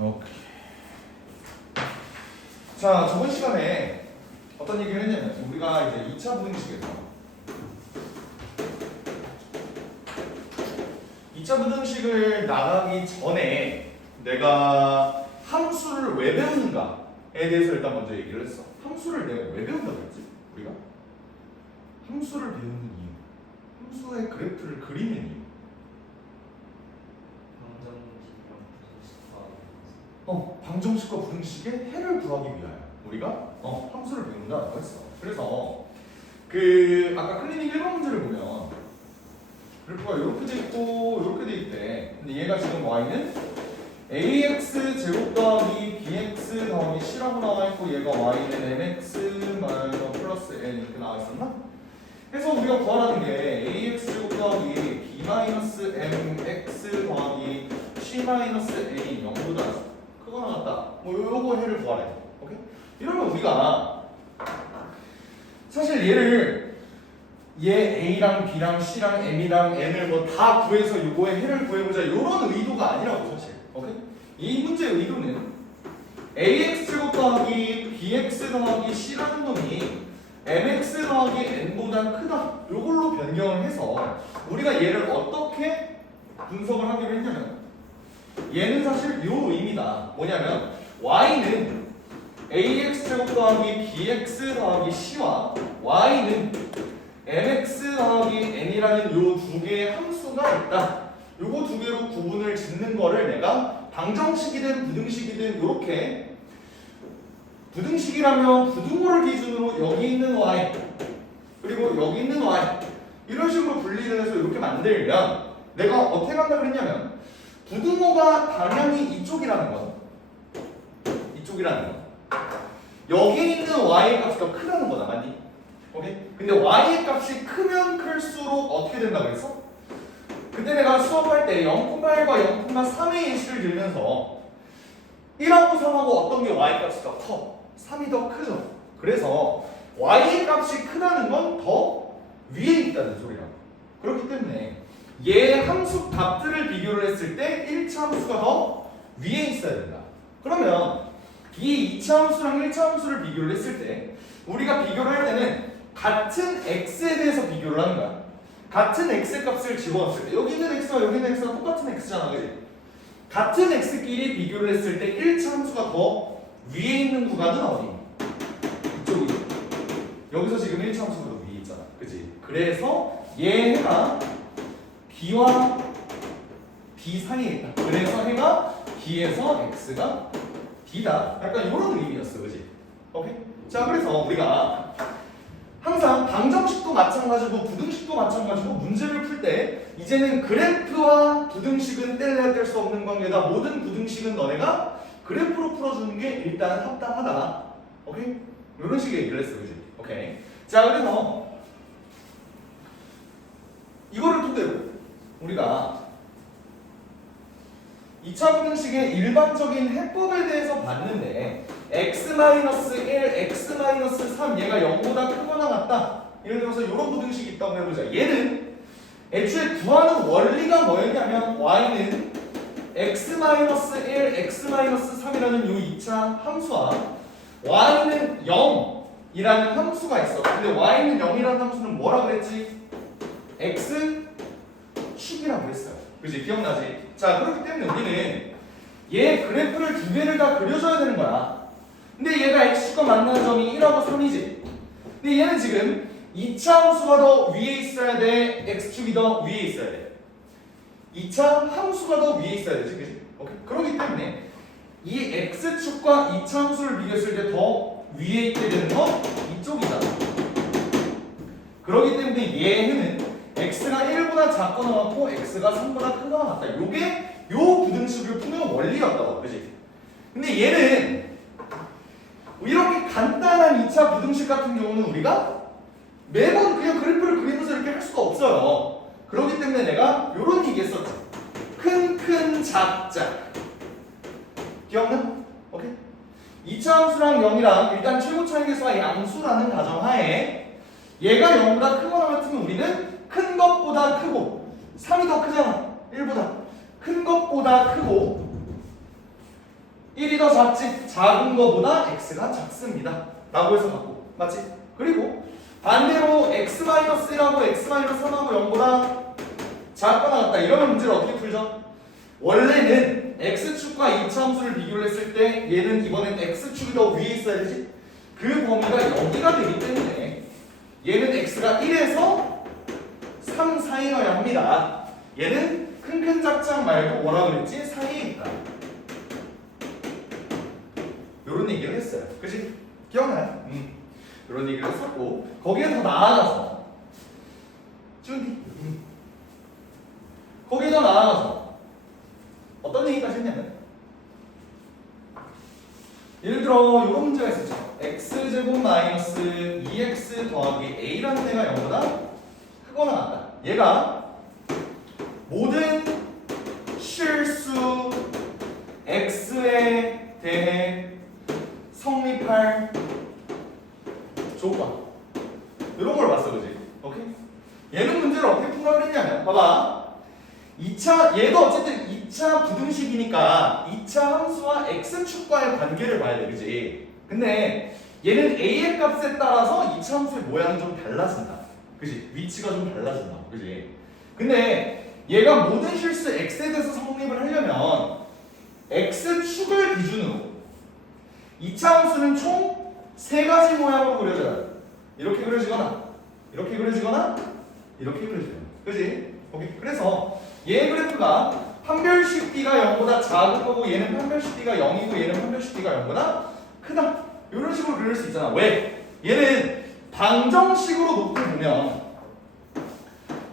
오케이. 자, 저번 시간에 어떤 얘기를 했냐면 우리가 이제 2차 부등식에서 2차 부등식을 나가기 전에 내가 함수를 왜 배우는가에 대해서 일단 먼저 얘기를 했어. 함수를 내가 왜 배운다고 했지? 우리가? 함수를 배우는 이유. 함수의 그래프를 그리는 이유. 방정식과 부등식의 해를 구하기 위하여 우리가 함수를 배운다고 했어. 그래서 아까 클리닉 1번 문제를 보면 그래프가 이렇게 돼 있고 이렇게 돼 있대. 근데 얘가 지금 y는 ax 제곱 더하기 bx 더하기 c라고 나와 있고 얘가 y는 mx 마이너스 플러스 n 이렇게 나와 있었나? 그래서 우리가 구하라는 게 ax 제곱 더하기 b 마이너스 mx 더하기 c 마이너스 n이 0보다 크거나 같다. 뭐 요거 해를 구하래. 오케이? 이러면 우리가 사실 얘 A랑 B랑 C랑 M이랑 N을 뭐 다 구해서 요거의 해를 구해보자 이런 의도가 아니라고 사실. 오케이? 이 문제의 의도는 AX 제곱 더하기 BX 더하기 C라는 놈이 MX 더하기 N보다 크다. 요걸로 변경을 해서 우리가 얘를 어떻게 분석을 하기로 했냐면 얘는 사실 요 의미다. 뭐냐면 y는 ax 제곱 더하기 bx 더하기 c와 y는 mx 더하기 n이라는 요 두 개의 함수가 있다. 요거 두 개로 구분을 짓는 거를 내가 방정식이든 부등식이든 요렇게 부등식이라면 부등호를 기준으로 여기 있는 y 그리고 여기 있는 y 이런 식으로 분리를 해서 이렇게 만들면 내가 어떻게 한다 그랬냐면 부등호가 방향이 이쪽이라는 건 여기 있는 y의 값이 더 크다는 거다. 맞니? 오케이? 근데 y의 값이 크면 클수록 어떻게 된다고 했어? 그때 내가 수업할 때 0.8과 0.3의 예시를 들면서 1하고 3하고 어떤 게 y 값이 더 커? 3이 더 크죠. 그래서 y의 값이 크다는 건 더 위에 있다는 소리라고. 그렇기 때문에 얘 함수 값들을 비교를 했을 때 1차 함수가 더 위에 있어야 된다. 그러면 이 2차 함수랑 1차 함수를 비교를 했을 때 우리가 비교를 할 때는 같은 x에 대해서 비교를 하는 거야. 같은 x 값을 집어넣었을 때 여기 있는 x와 여기 있는 x가 똑같은 x잖아. 그지? 같은 x끼리 비교를 했을 때 1차 함수가 더 위에 있는 구간은 어디? 이쪽이죠. 여기서 지금 1차 함수가 더 위에 있잖아. 그지? 그래서 얘가 b와 b 사이에 있다. 그래서 해가 b에서 x가 b다. 약간 이런 의미였어. 그지? 오케이? 자, 그래서 우리가 항상 방정식도 마찬가지고 부등식도 마찬가지고 문제를 풀 때 이제는 그래프와 부등식은 뗄래야 뗄 수 없는 관계다. 모든 부등식은 너네가 그래프로 풀어주는 게 일단 합당하다. 오케이? 이런 식의 얘기를 했어. 그지? 오케이? 자, 그래서 이거를 토대로 우리가 2차 부등식의 일반적인 해법에 대해서 봤는데 x-1, x-3 얘가 0보다 크거나 같다. 예를 들어서 이런 부등식이 있다고 해보자. 얘는 애초에 구하는 원리가 뭐였냐면 y는 x-1, x-3이라는 이 2차 함수와 y는 0이라는 함수가 있어. 근데 y는 0이라는 함수는 뭐라 그랬지? x 축이라고 했어요. 그치? 기억나지? 자, 그렇기 때문에 우리는 얘 그래프를 두 개를 다 그려줘야 되는 거야. 근데 얘가 x축과 만나는 점이 1하고 3이지. 근데 얘는 지금 2차 함수가 더 위에 있어야 돼? x축이 더 위에 있어야 돼? 2차 함수가 더 위에 있어야 되지. 그치? 오케이. 그렇기 때문에 이 x축과 2차 함수를 비교했을 때 더 위에 있게 되는 건 이쪽이잖아. 그렇기 때문에 얘는 x가 1보다 작거나 같고 x가 3보다 크거나 같다. 요게 요 부등식을 푸는 원리였다고. 그지? 근데 얘는 이렇게 간단한 2차 부등식 같은 경우는 우리가 매번 그냥 그래프를 그리면서 이렇게 할 수가 없어요. 그렇기 때문에 내가 요런 얘기 했었지. 큰 작작. 기억나? 오케이? 2차 함수랑 0이랑 일단 최고 차이계수가 양수라는 가정하에 얘가 0보다 크거나 같으면 우리는 큰 것보다 크고 3이 더 크잖아. 1보다 큰 것보다 크고 1이 더 작지? 작은 거보다 x가 작습니다. 라고 해서 갖고 맞지? 그리고 반대로 x-1하고 x-3하고 0보다 작거나 같다. 이러면 문제를 어떻게 풀죠? 원래는 x축과 이차함수를 비교를 했을 때 얘는 이번엔 x축이 더 위에 있어야 되지? 그 범위가 여기가 되기 때문에 얘는 x가 1에서 3 사이여야 합니다. 얘는 큰 작작 말고 뭐라 그랬지? 사이에 있다. 요런 얘기를 했어요. 그치? 기억나요? 요런 얘기를 했었고 거기에 더 나아가서 준비 거기에 더 나아가서 어떤 얘기까지 했냐면 예를 들어 요런 문제가 있었죠. x제곱 마이너스 2x 더하기 a라는 애가 0보다 크거나 같다. 얘가 모든 실수 x에 대해 성립할 조건 이런 걸 봤어. 그지? 오케이? 얘는 문제를 어떻게 풀라고 했냐면 봐봐. 2차 얘도 어쨌든 2차 부등식이니까 2차 함수와 x축과의 관계를 봐야 돼. 그지? 근데 얘는 a의 값에 따라서 2차 함수의 모양이 좀 달라진다. 그지? 위치가 좀 달라진다. 그지? 근데 얘가 모든 실수 x에 대해서 성립을 하려면 x축을 기준으로 2차 함수는 총 3가지 모양으로 그려져야 돼. 이렇게 그려지거나 이렇게 그려지거나 이렇게 그려져요. 그지? 오케이. 그래서 얘 그래프가 판별식 b가 0보다 작은 거고 얘는 판별식 b가 0이고 얘는 판별식 b가 0보다 크다. 이런 식으로 그릴 수 있잖아. 왜? 얘는 방정식으로 놓고 보면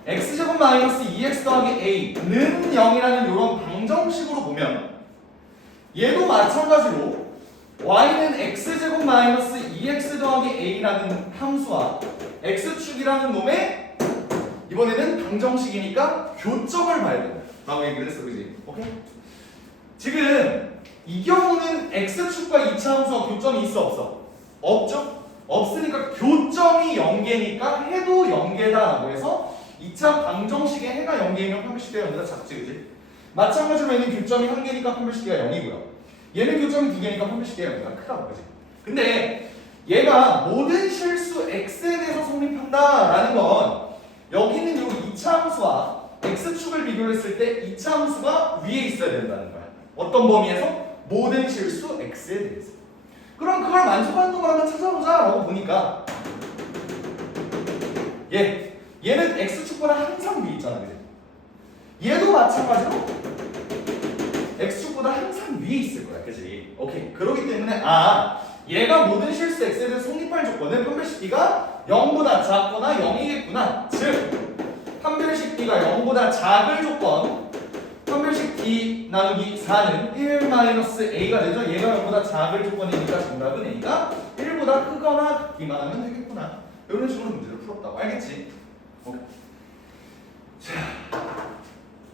x제곱 마이너스 2x 더하기 a는 0이라는 이런 방정식으로 보면 얘도 마찬가지로 y는 x제곱 마이너스 2x 더하기 a라는 함수와 x축이라는 놈의 이번에는 방정식이니까 교점을 봐야 된다. 라고 얘기를 했어. 그지? 오케이? 지금 이 경우는 x축과 2차 함수와 교점이 있어 없어? 없죠? 없으니까 교점이 0개니까 해도 0개다라고 해서 2차 방정식의 해가 0개이면 판별식대가 0보다 작지. 그지? 마찬가지로 얘는 교점이 1개니까 판별식대가 0이고요. 얘는 교점이 2개니까 판별식대가 0보다 크다고. 그지? 근데 얘가 모든 실수 x에 대해서 성립한다라는 건 여기는 요 2차 함수와 x축을 비교를 했을 때 2차 함수가 위에 있어야 된다는 거야. 어떤 범위에서? 모든 실수 x에 대해서. 그럼 그걸 만족하는 놈을 한번 찾아보자 라고 보니까 얘는 x축보다 항상 위에 있잖아. 그지? 얘도 마찬가지로 x축보다 항상 위에 있을 거야. 그지? 오케이. 그렇기 때문에 얘가 모든 실수 x에 대해서 성립할 조건은 판별식 b가 0보다 작거나 0이겠구나. 즉 판별식 b가 0보다 작을 조건 판별식 b 나누기 4는 1-a가 되죠. 얘가 0보다 작을 조건이니까 정답은 a가 1보다 크거나 같기만 하면 되겠구나. 이런 식으로 문제를 풀었다고. 알겠지? 오케이. 자,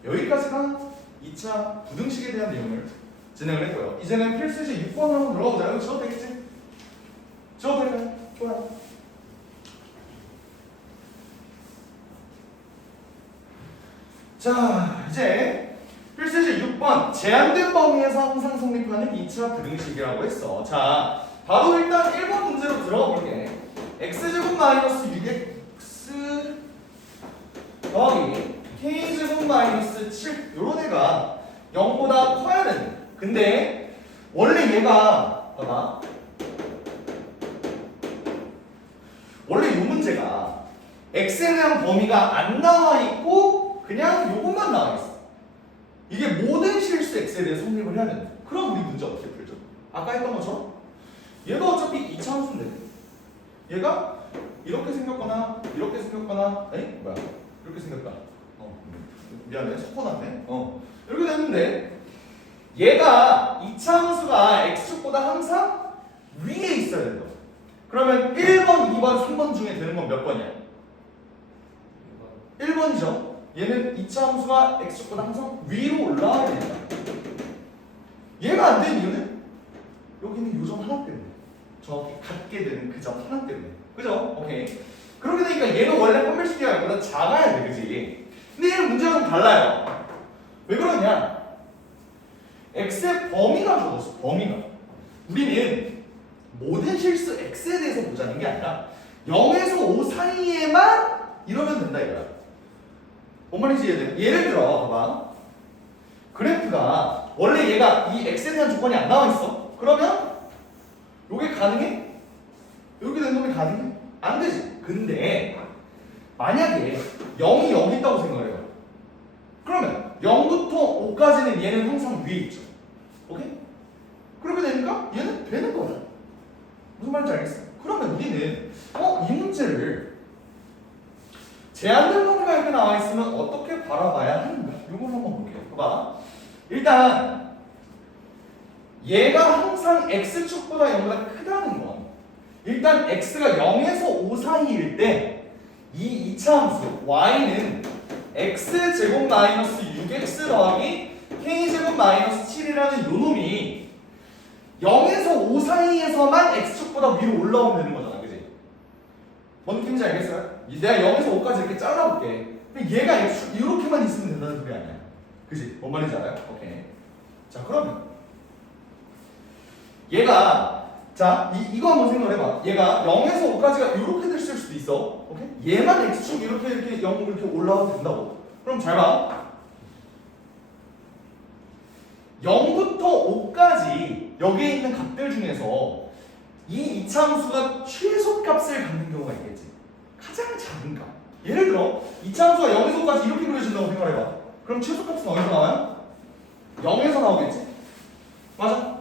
여기까지가 2차 부등식에 대한 내용을 진행을 했고요. 이제는 필수식 6번으로 한번 들어가보자. 이거 지워도 되겠지? 지워도 될까요? 좋아요. 자, 이제 필수식 6번 제한된 범위에서 항상 성립하는 2차 부등식이라고 했어. 자, 바로 일단 1번 문제로 들어가 볼게. x제곱 마이너스 6x 더하기 k제곱 마이너스 7 요런 애가 0보다 커야 된다. 근데 원래 얘가 봐봐. 원래 이 문제가 x에 대한 범위가 안 나와 있고 그냥 요것만 나와 있어. 이게 모든 실수 x에 대해 성립을 해야 된다. 그럼 우리 문제 어떻게 풀죠? 아까 했던 것처럼 얘가 어차피 2차 함수인데 얘가 이렇게 생겼거나 이렇게 생겼거나 뭐야 이렇게 생겼다. 미안해 섞어놨네. 이렇게 됐는데 얘가 2차 함수가 x축보다 항상 위에 있어야 된다. 그러면 1번, 2번, 3번 중에 되는 건 몇 번이야? 1번이죠. 얘는 2차 함수가 x축보다 항상 위로 올라와야 된다. 얘가 안 되는 이유는 여기는 요 점 하나 때문에 정확히 같게 되는 그 점 하나 때문에. 그죠? 오케이. 그렇게 되니까 얘는 원래 판별식이가 보다 작아야 돼. 그지? 근데 얘는 문제가 좀 달라요. 왜 그러냐? x의 범위가 주어졌어. 범위가. 우리는 모든 실수 x에 대해서 보자는 게 아니라 0에서 5 사이에만 이러면 된다 이거야. 뭔 말인지 이해돼? 예를 들어 봐봐. 그래프가 원래 얘가 이 x에 대한 조건이 안 나와 있어. 그러면 요게 가능해? 이렇게 된 놈이 가능해? 안 되지. 근데 만약에 0이 여기 있다고 생각해요. 그러면 0부터 5까지는 얘는 항상 위에 있죠. 오케이? 그렇게 되니까 얘는 되는 거야. 무슨 말인지 알겠어? 그러면 우리는 이 문제를 제한된 범위가 이렇게 나와 있으면 어떻게 바라봐야 하는가? 이걸 한번 볼게요. 봐봐. 일단 얘가 항상 x축보다 0보다 크다는 건 일단 x가 0에서 5 사이일 때 이 2차 함수 y는 x제곱 마이너스 6x 더하기 k제곱 마이너스 7이라는 요 놈이 0에서 5 사이에서만 x축보다 위로 올라오면 되는 거잖아. 그지? 뭔 느낌인지 알겠어요? 내가 0에서 5까지 이렇게 잘라볼게. 얘가 x 이렇게만 있으면 된다는 소리 아니야. 그지? 뭔 말인지 알아요? 오케이. 자, 그러면 얘가 자, 이거 한번 생각해봐. 얘가 0에서 5까지가 이렇게 됐을 수도 있어. 오케이? 얘만 x축 이렇게 0 이렇게 올라와도 된다고. 그럼 잘 봐. 0부터 5까지 여기에 있는 값들 중에서 이 이차함수가 최소값을 갖는 경우가 있겠지. 가장 작은 값. 예를 들어 이차함수가 0에서 5까지 이렇게 그려진다고 생각해봐. 그럼 최소값은 어디서 나와요? 0에서 나오겠지? 맞아?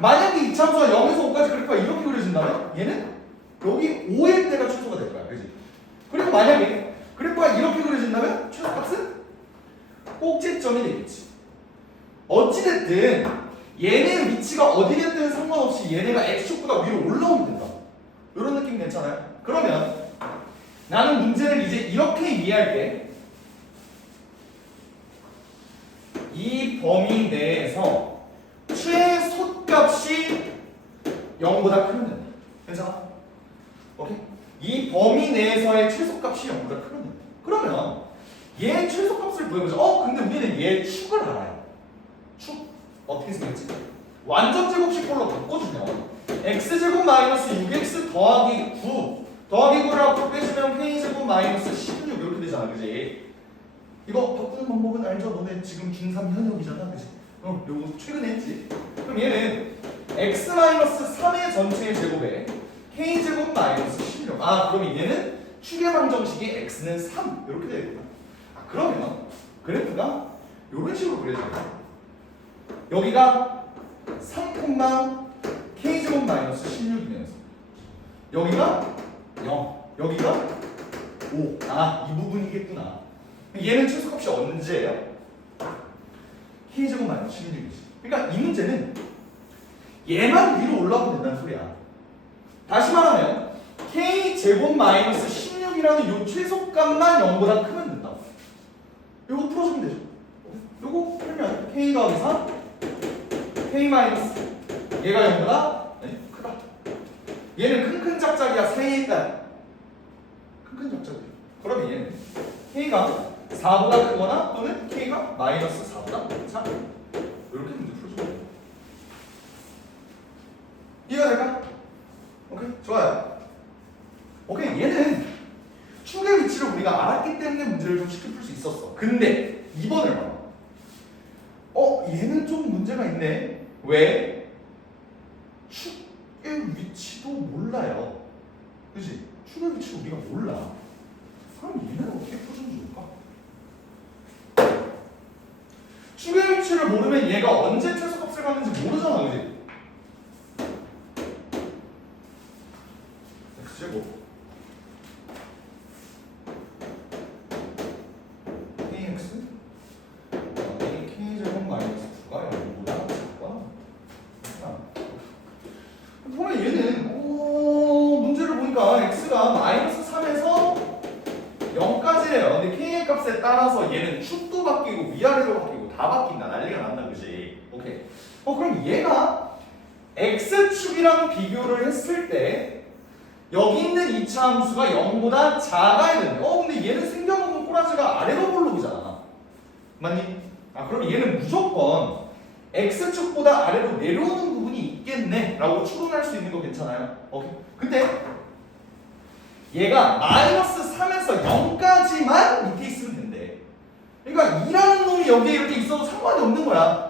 만약에 이차함수가 0에서 5까지 그래프가 이렇게 그려진다면 얘는 여기 5일 때가 최소가 될 거야. 그지? 그리고 만약에 그래프가 이렇게 그려진다면 최소값은 꼭지점이 되겠지. 어찌됐든 얘네 위치가 어디 됐든 상관없이 얘네가 x축보다 위로 올라오면 된다. 이런 느낌 괜찮아요? 그러면 나는 문제를 이제 이렇게 이해할게. 이 범위 내에서 최소값이 0보다 크면 된다. 괜찮아? 오케이? 이 범위 내에서의 최소값이 0보다 크면 된다. 그러면 얘 최소값을 구해보자. 근데 우리는 얘 축을 알아요. 축 어떻게 생겼지? 완전 제곱식꼴로 바꿔주면 x제곱 마이너스 6x 더하기 9 더하기 9를 앞으로 빼주면 k제곱 마이너스 16 이렇게 되잖아. 그지? 이거 바꾸는 방법은 알죠? 너네 지금 중3 현역이잖아. 그지? 요거 최근에 했지? 그럼 얘는 x 마이너스 3의 전체의 제곱에 k제곱 마이너스 16 그러면 얘는 축의 방정식이 x는 3 이렇게 되겠구나. 그러면 그래프가 이런 식으로 그려져요. 여기가 3, k제곱 마이너스 16이면서 여기가 0, 여기가 5. 이 부분이겠구나. 얘는 최소값이 언제예요? k제곱 마이너스 16이지. 그러니까 이 문제는 얘만 위로 올라가면 된다는 소리야. 다시 말하면 k제곱 마이너스 16이라는 요 최소값만 0보다 크면 된다. 요거 풀어주면 되죠. 요거 풀면 k 더하기 3 k 마이너스 얘가 0보다 크다. 얘는 큰 짝짝이야. 사이에 있다. 큰 짝짝이야. 그러면 얘는 k가 4보다 크거나 또는 k가 마이너스 4보다 작아. 이렇게 문제 풀어주면 돼요. 이해가 될까? 오케이? 좋아요. 오케이, 얘는 축의 위치를 우리가 알았기 때문에 문제를 좀 쉽게 풀 수 있었어. 근데 2번을 봐. 얘는 좀 문제가 있네. 왜? 축의 위치도 몰라요. 그치? 축의 위치를 우리가 몰라. 그럼 얘는 어떻게 풀어주면 좋을까? 축의 위치를 모르면 얘가 언제 최소값을 갖는지 모르잖아. 그치? x제곱 kx k제곱 마이너스 9가 0보다 작다. 보면 얘는 문제를 보니까 x가 마이너스 3에서 0까지래요. 근데 k의 값에 따라서 얘는 축도 바뀌고 위아래로 바뀌고 다 바뀐다. 난리가 난다. 그지? 오케이. 그럼 얘가 x축이랑 비교를 했을 때 여기 있는 이차 함수가 0보다 작아야 되는데 근데 얘는 생겨보면 꼬라지가 아래로 볼록이잖아. 맞니? 그럼 얘는 무조건 x축보다 아래로 내려오는 부분이 있겠네 라고 추론할 수 있는 거 괜찮아요? 오케이. 근데 얘가 마이너스 3에서 0까지만 밑에 있으면 된대. 그러니까 2라는 놈이 여기에 이렇게 있어도 상관이 없는 거야.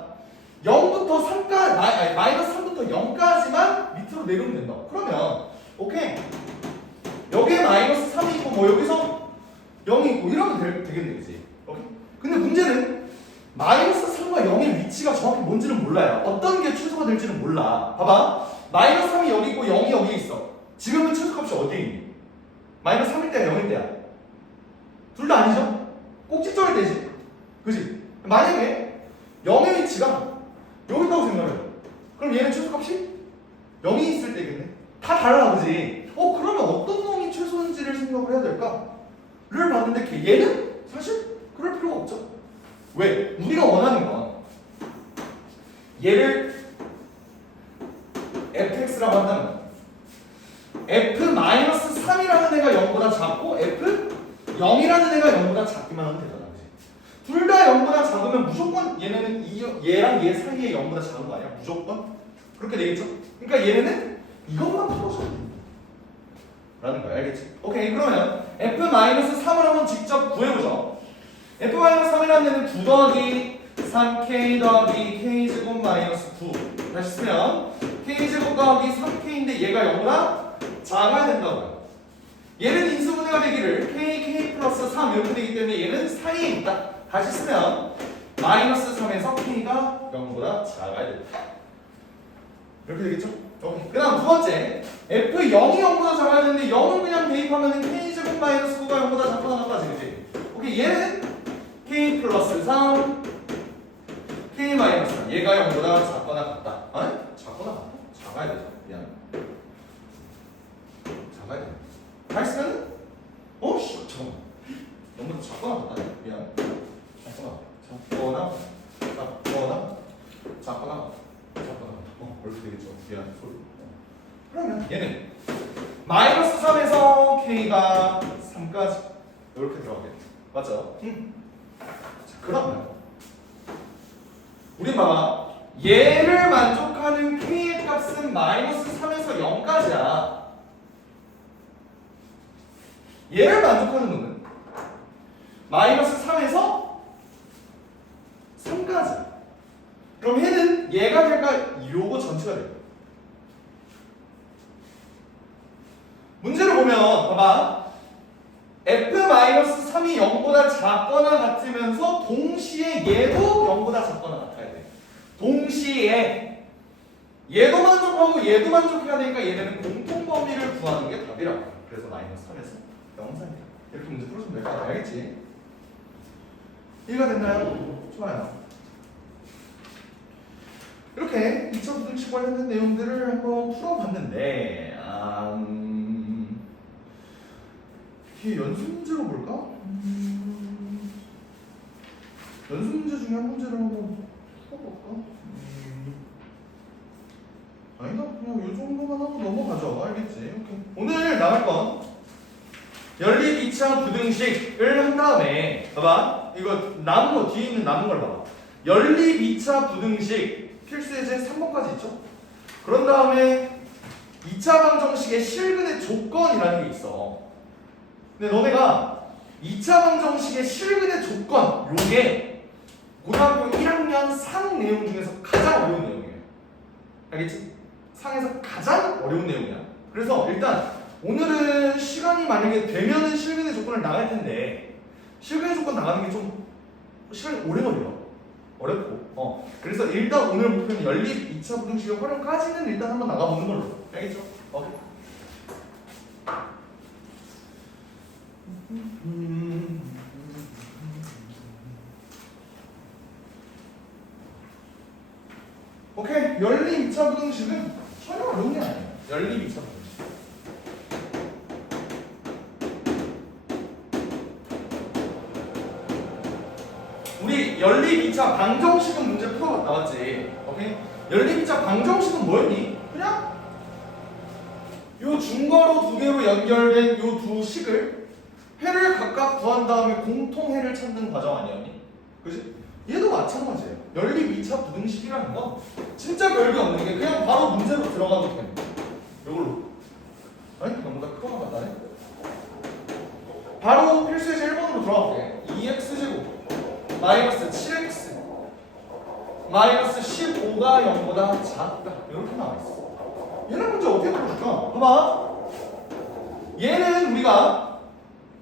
0부터 3까지, 마이너스 3부터 0까지만 밑으로 내려오면 된다. 그러면 오케이. 여기에 마이너스 3이 있고 뭐 여기서 0이 있고 이러면 되겠네, 그치? 오케이? 근데 문제는 마이너스 3과 0의 위치가 정확히 뭔지는 몰라요. 어떤 게 최소가 될지는 몰라. 봐봐. 마이너스 3이 여기 있고 0이 여기 있어. 지금은 최소값이 어디에 있니? 마이너스 3일 때야 0일 때야? 둘 다 아니죠? 꼭지점일 때지. 그지? 만약에 0의 위치가 여기 있다고 생각해요. 그럼 얘는 최소값이 0이 있을 때겠네. 다 달라, 그지? 그러면 어떤 놈이 최소인지를 생각을 해야 될까?를 봤는데 얘는 사실 그럴 필요가 없죠. 왜? 우리가 원하는 건 얘를 fx라고 한다면 f-3이라는 애가 0보다 작고 f0이라는 애가 0보다 작기만 하면 되잖아. 둘 다 0보다 작으면 무조건 얘네는 얘랑 얘 사이에 0보다 작은 거 아니야? 무조건? 그렇게 되겠죠? 그러니까 얘네는 이것만 풀어줘야 돼 라는 거야. 알겠지? 오케이. 그러면 f-3을 한번 직접 구해보죠. f-3이라는 애는 9 더하기 3k 더하기 k제곱 마이너스 9 다시 쓰면 k제곱 더하기 3k인데 얘가 0보다 작아야 된다고요. 얘는 인수분해가 되기를 k 플러스 3 이렇게 되기 때문에 얘는 사이에 있다. 다시 쓰면 마이너스 3에서 k가 0보다 작아야 된다. 이렇게 되겠죠? 오케이. 그 다음 두 번째 f0이 0보다 작아야 되는데 0을 그냥 대입하면 k제곱 마이너스 9가 0보다 작거나 같다지, 그치? 오케이. 얘는 k 플러스 3 k 마이너스 3 얘가 0보다 작거나 같다. 아니? 작거나 같다? 작아야 되죠. 미안. 작아야 돼. 다시 쓰면 잠깐만. 0보다 작거나 같다. 미안. 작거나 이렇게 되겠죠. 미안. 그러면 얘는 마이너스 3에서 k가 3까지 이렇게 들어가겠죠. 맞죠? 자, 그러면 우리 봐봐. 얘를 만족하는 k의 값은 마이너스 3에서 0까지야. 얘를 만족하는 놈은 마이너스 3에서 3까지. 그럼 얘는 얘가 될까? 요거 전체가 될까? 문제를 보면 봐봐. f-3이 0보다 작거나 같으면서 동시에 얘도 0보다 작거나 같아야 돼. 동시에 얘도 만족하고 얘도 만족해야 되니까 얘네는 공통 범위를 구하는 게 답이라고. 그래서 마이너스 3에서 0 사이야. 이렇게 문제 풀어주면 될 거 같아. 알겠지? 이해가 됐나요? 좋아요. 이렇게 2차 부등식 관련된 내용들을 한번 풀어봤는데 이게 연습 문제로 볼까? 연습 문제 중에 한 문제를 한번 풀어볼까? 아니다. 그냥 이 정도만 하고 넘어가죠. 알겠지? 오케이. 오늘 나갈 건 연립 2차 부등식을 한 다음에 봐봐. 이거 남은 거 뒤에 있는 남은 걸 봐봐. 연립 2차 부등식 필수 예제 3번까지 있죠? 그런 다음에 2차 방정식의 실근의 조건이라는 게 있어. 근데 너네가 2차 방정식의 실근의 조건 요게 고등학교 1학년 상 내용 중에서 가장 어려운 내용이에요. 알겠지? 상에서 가장 어려운 내용이야. 그래서 일단 오늘은 시간이 만약에 되면은 실근의 조건을 나갈 텐데 실근의 조건 나가는 게 좀 시간이 오래 걸려. 어렵고. 그래서 일단 오늘 목표는 연립 2차 부등식의 활용까지는 일단 한번 나가보는 걸로. 알겠죠? 오케이. 오케이. 연립 2차 부등식은 전혀 어려운 게 아니에요. 연립 2차 부등식. 우리 연립 2차 방정식은 문제 풀어봤다, 맞지? 오케이? 연립 2차 방정식은 뭐였니? 그냥 요 중괄호 두 개로 연결된 요 두 식을 해를 각각 구한 다음에 공통해를 찾는 과정 아니었니? 그지? 얘도 마찬가지예요. 연립 2차 부등식이라는 건 진짜 별게 없는 게 그냥 바로 문제로 들어가도 돼. 이걸로. 아니 너무 다 크거나 같다네. 바로 필수의 1번으로 들어가볼게. 2x제곱 마이너스 7x 마이너스 15가 0보다 작다. 이렇게 나와있어. 얘는 문제 어떻게 풀어줄까? 봐봐. 얘는 우리가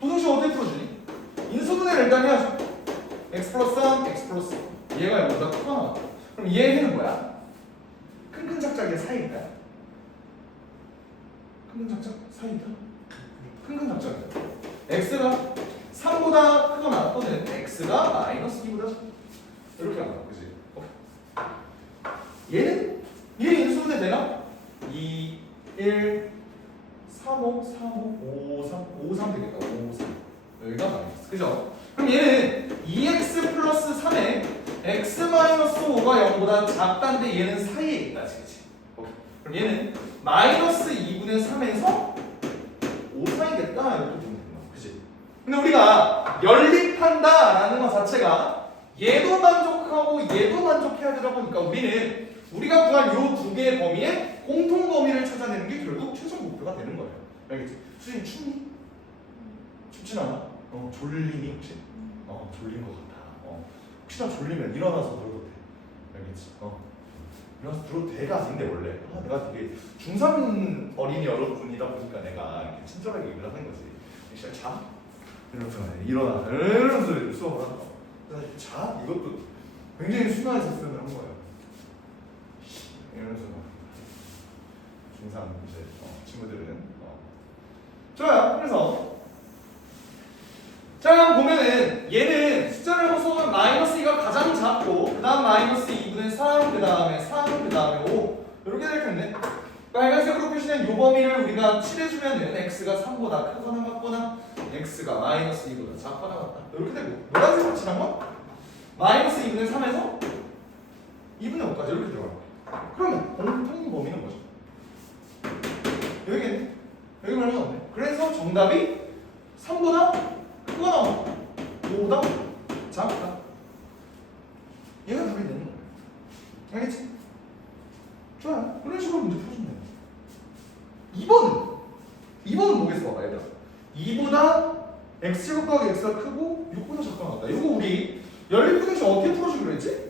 부등식 어떻게 풀어주니? 인수분해를 일단 해야죠. x 플러스 3, x 플러스 얘가 0보다 크거나 같다. 그럼 얘는 뭐야? 큰 작작의 사이일까? 큰 작작 사이다? 큰 작작이야. x가 3보다 크거나 또는 x가 마이너스 2보다 이렇게 한다. 그지? 얘는? 얘 인수분해 되나? 2, 1, 3, 5, 3, 5, 5, 3, 5, 3 되겠다. 5, 3 여기가 마이너스. 그죠? 그럼 얘는 2x 플러스 3에 x 마이너스 5가 0보다 작다인데 얘는 사이에 있다. 그치? 그럼 얘는 마이너스 2분의 3에서 5 사이겠다. 이렇게 보면 된다. 그치? 근데 우리가 연립한다라는 것 자체가 얘도 만족하고 얘도 만족해야 되다 보니까 우리는 우리가 구한 요 두 개의 범위의 공통 범위를 찾아내는 게 결국 최종 목표가 되는 거예요. 알겠지? 수진이 춥니? 춥진 않아? 졸리니 혹시? 졸린 것 같아. 혹시나 졸리면 일어나서 들어도 돼. 알겠지? 일어나서 들어도 돼가 아닌데 원래. 내가 되게 중3 어린이 여러분이다 보니까 내가 이렇게 친절하게 얘기를 하는 거지. 시간 자? 이러면서 일어나. 이러면서 수업을 하는 거. 자? 이것도 굉장히 순화해서 쓰는 거예요. 이러면서 중3 이제 친구들은 좋아요. 그래서 자 보면은 얘는 숫자를 호소하면 마이너스 2가 가장 작고 그 다음 마이너스 2분의 3, 그 다음에 3, 그 다음에 5 이렇게 될 텐데 빨간색으로 표시된 요 범위를 우리가 칠해주면은 x가 3보다 크거나 같거나 x가 마이너스 2보다 작거나 같다 이렇게 되고 노란색으로 칠한 건 마이너스 2분의 3에서 2분의 5까지 이렇게 들어가요. 그러면 공통 범위는 뭐죠? 여기겠네. 여기 말면 없네. 그래서 정답이 3보다 크거나 5보다 작다. 얘가 답이 되는 거예요. 알겠지? 좋아요. 이런 식으로 문제 풀어주면 돼요. 2번은 뭐겠어? 봐봐 얘들아. 2보다 x제곱 더하기 x가 크고 6보다 작거나 같다. 이거 우리 연립부등식 어떻게 풀어주기로 했지?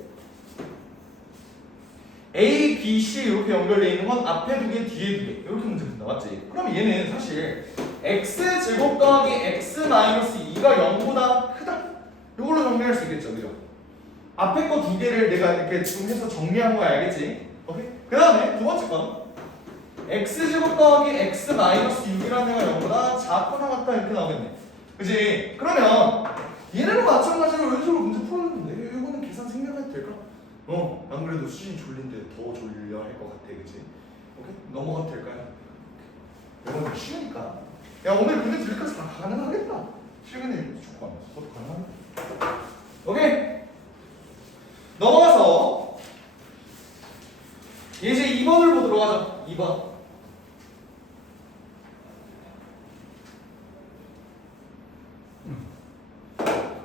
A, B, C 이렇게 연결되어 있는 건 앞에 두 개, 뒤에 두 개 이렇게 문제 푼다. 맞지? 그럼 얘는 사실 x제곱 더하기 x 마이너스 2가 0보다 크다. 이걸로 정리할 수 있겠죠. 그죠? 앞에 거 두 개를 내가 이렇게 좀 해서 정리한 거야. 알겠지? 오케이? 그 다음에 두 번째 건 x제곱 더하기 x 마이너스 6이라는 애가 0보다 작거나 같다 이렇게 나오겠네. 그지? 그러면 얘네도 마찬가지로 이런 식으로 문제 풀었는데 이거는 계산 생략해도 될까? 안 그래도 수진이 졸린데 더 졸려 할 것 같아. 그치? 오케이? 넘어가도 될까요? 이건 쉬우니까. 야 오늘 근데 저기까지 다 가능하겠다. 최근에 축구 안 했어. 그것도 가능하겠다. 오케이? 넘어가서 이제 2번을 보도록 하자. 2번.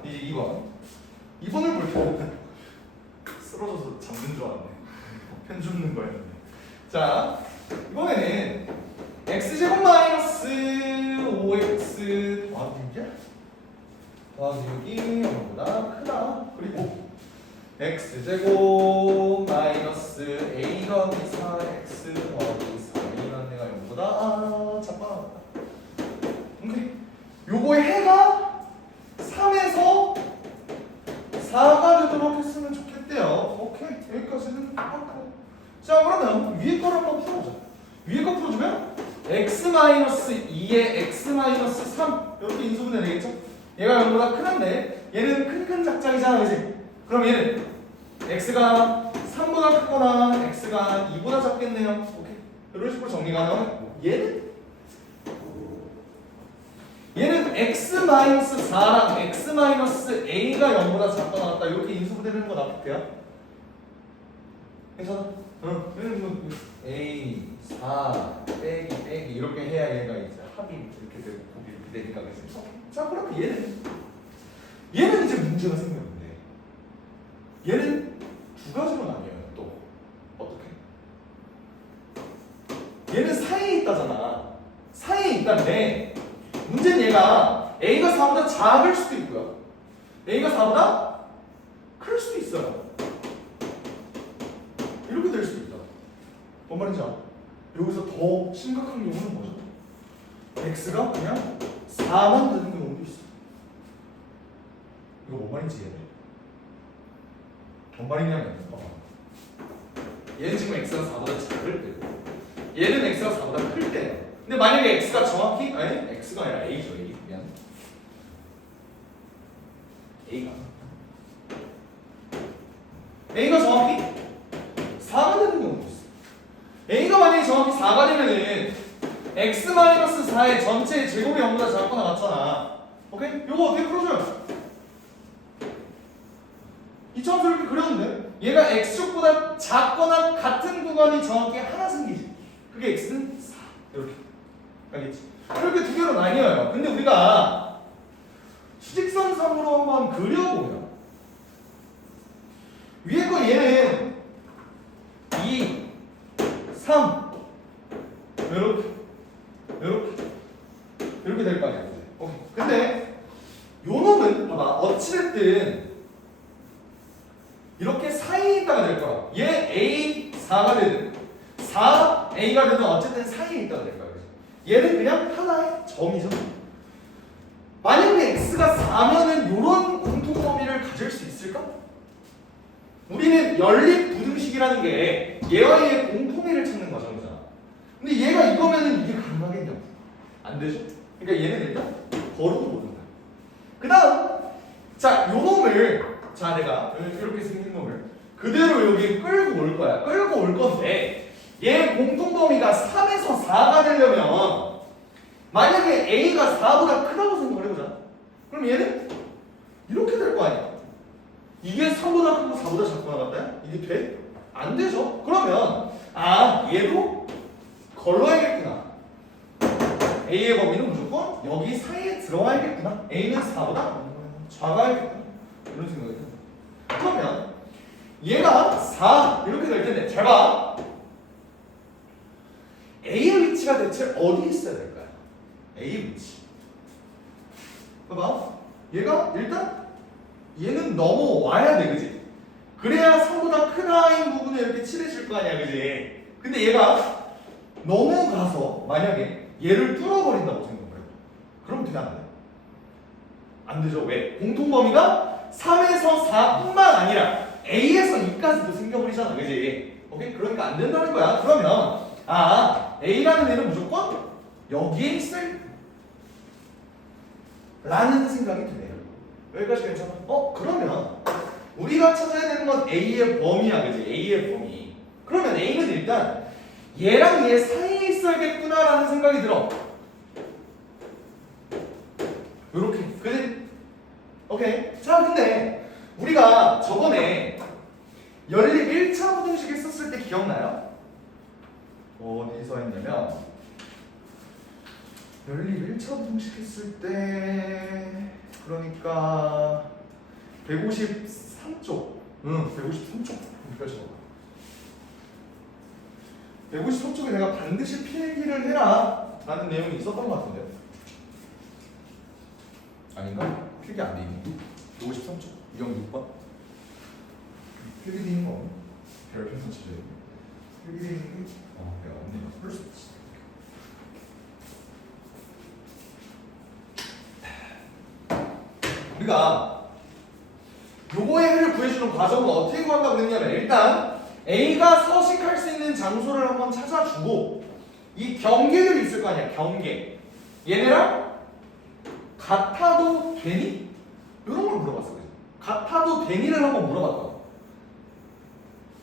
이제 2번. 2번을 볼게요. 쓰러져서 잠든 줄 알았네. 편 줍는 거였는데. 자, 이번에는 x제곱 마이너스 5x 더하기 6이야? 더하기 6이 0보다 크다. 그리고 x제곱 마이너스 a 더하기 4x 더하기 3이라는 애가 0보다 작거나 같다. 오케이. 요거의 해가 3에서 4가 되도록 했으면 좋겠대요. 오케이. 여기까지는 맞고. 자, 그러면 위에 거를 한번 풀어보자. 위에 거 풀어주면 x-2에 x-3 이렇게 인수분해 되겠죠? 얘가 0보다 크는데 얘는 큰 작작이잖아. 그치? 그럼 얘는 x가 3보다 크거나 x가 2보다 작겠네요. 오케이. 이런 식으로 정리가 나오고 얘는 x-4랑 x-a가 0보다 작거나 같다. 이렇게 인수분해되는 거 납득돼요? 괜찮아? 응. 얘는 뭐 a 4 빼기 이렇게 해야 얘가 이제 합이 이렇게 되고 곱이 이렇게 되니까 그치? 자, 그럼 얘는 이제 문제가 생겼는데 얘는 얘는 사이에 있다잖아. 사이에 있다는데 문제는 얘가 A가 4보다 작을 수도 있고요. A가 4보다 클 수도 있어요. 이렇게 될 수도 있다. 뭔 말인지 알아? 여기서 더 심각한 경우는 뭐죠? X가 그냥 4만 되는 경우도 있어. 이거 뭔 말인지 이해해? 뭔 말이냐면 얘는 지금 X가 4보다 작을 때고 얘는 X가 4보다 클 때예요. 근데 만약에 X가 정확히 아니 X가 아니라 A죠. A 미안. A가 정확히 4가 되는 경우도 있어. A가 만약에 정확히 4가 되면은 X-4의 전체 제곱이 0보다 작거나 같잖아. 오케이? 요거 어떻게 풀어줘요? 이처럼 이렇게 그렸는데 얘가 X축보다 작거나 같은 구간이 정확히 하나 생기지. 그게 X는 4. 이렇게. 알겠지? 이렇게 두 개로 나뉘어요. 근데 우리가 수직선상으로 한번 그려보면 위에 거 얘는 2, 3 이렇게 될 거 아니야. 오케이. 근데 요 놈은 봐봐 어찌됐든 이렇게 사이에 있다가 될 거야. 얘 A 4가 되든 4 A가 되든 어쨌든 사이에 있다가 될 거야. 얘는 그냥 하나의 점이죠. 만약에 X가 4면은 이런 공통 범위를 가질 수 있을까? 우리는 연립 부등식이라는 게 얘와 얘의 공통의를 찾는 과정이잖아. 근데 얘가 이거면은 이게 가능하겠냐고. 안 되죠? 그러니까 얘는 일단 거르고 보는 거야. 그 다음, 자, 요 놈을, 자, 내가 이렇게 생긴 놈을 그대로 여기 끌고 올 거야. 끌고 올 건데, 얘 공통 범위가 3에서 4가 되려면, 만약에 A가 4보다 크다고 생각을 해보자. 그럼 얘는 이렇게 될 거 아니야. 이게 3보다 크고 4보다 작거나 같다? 이게 돼? 안 되죠. 그러면 아 얘도 걸러야겠구나. A의 범위는 무조건 여기 사이에 들어와야겠구나. A는 4보다 작아야겠구나. 이런 생각이 듭니다. 그러면 얘가 4 이렇게 될 텐데 잘 봐. A의 위치가 대체 어디 있어야 될까요? A의 위치. 봐봐. 얘가 일단 얘는 넘어와야 돼, 그지? 그래야 3보다 큰 A인 부분에 이렇게 칠해줄 거 아니야, 그지? 근데 얘가 넘어가서 만약에 얘를 뚫어버린다고 생각을 해. 그럼 돼, 안 돼? 안 되죠. 왜? 공통범위가 3에서 4뿐만 아니라 A에서 2까지도 생겨버리잖아, 그지? 오케이? 그러니까 안 된다는 거야. 그러면 아, A라는 애는 무조건 여기에 있을 라는 생각이 드네요. 여기까지 괜찮아? 그러면 우리가 찾아야 되는 건 A의 범위야, 그지? A의 범위. 그러면 A는 일단 얘랑 얘 사이에 있어야겠구나라는 생각이 들어. 요렇게, 그지? 오케이. 자, 근데 우리가 저번에 연립 1차 부등식 했었을 때 기억나요? 어디서 했냐면 연립 1차 부등식 했을 때 그러니까 153쪽 153쪽 153쪽에 내가 반드시 필기를 해라 라는 내용이 있었던 것 같은데요. 아닌가? 필기 안 돼 있니? 153쪽 유형 6번 필기 돼 있는 거 별표선 치죠. 필기 돼 있는 게 내가 없네요. 풀 수 있지. 우리가 요거의 해를 구해주는 과정은 어떻게 구한다고 그랬냐면 일단 A가 서식할 수 있는 장소를 한번 찾아주고 이 경계들이 있을 거 아니야. 경계 얘네랑 같아도 되니? 이런 걸 물어봤어. 그치? 같아도 되니를 한번 물어봤다.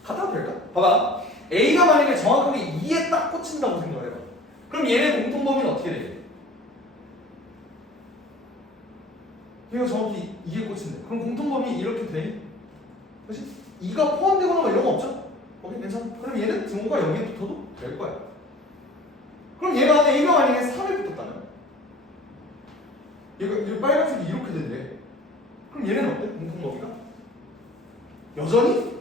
같아도 될까? 봐봐. A가 만약에 정확하게 2에 딱 꽂힌다고 생각을 해봐. 그럼 얘네 공통범위는 어떻게 돼? 얘가 정확히 2에 꽂힌대. 그럼 공통범위 이렇게 되니? 그렇지? 2가 포함되거나 뭐 이런 거 없죠? 오케이, 괜찮아. 그럼 얘는 등호가 여기에 붙어도 될 거야. 그럼 얘가 A가 만약에 3에 붙었다면 얘가 빨간색이 이렇게 된대. 그럼 얘는 어때? 공통범위가? 여전히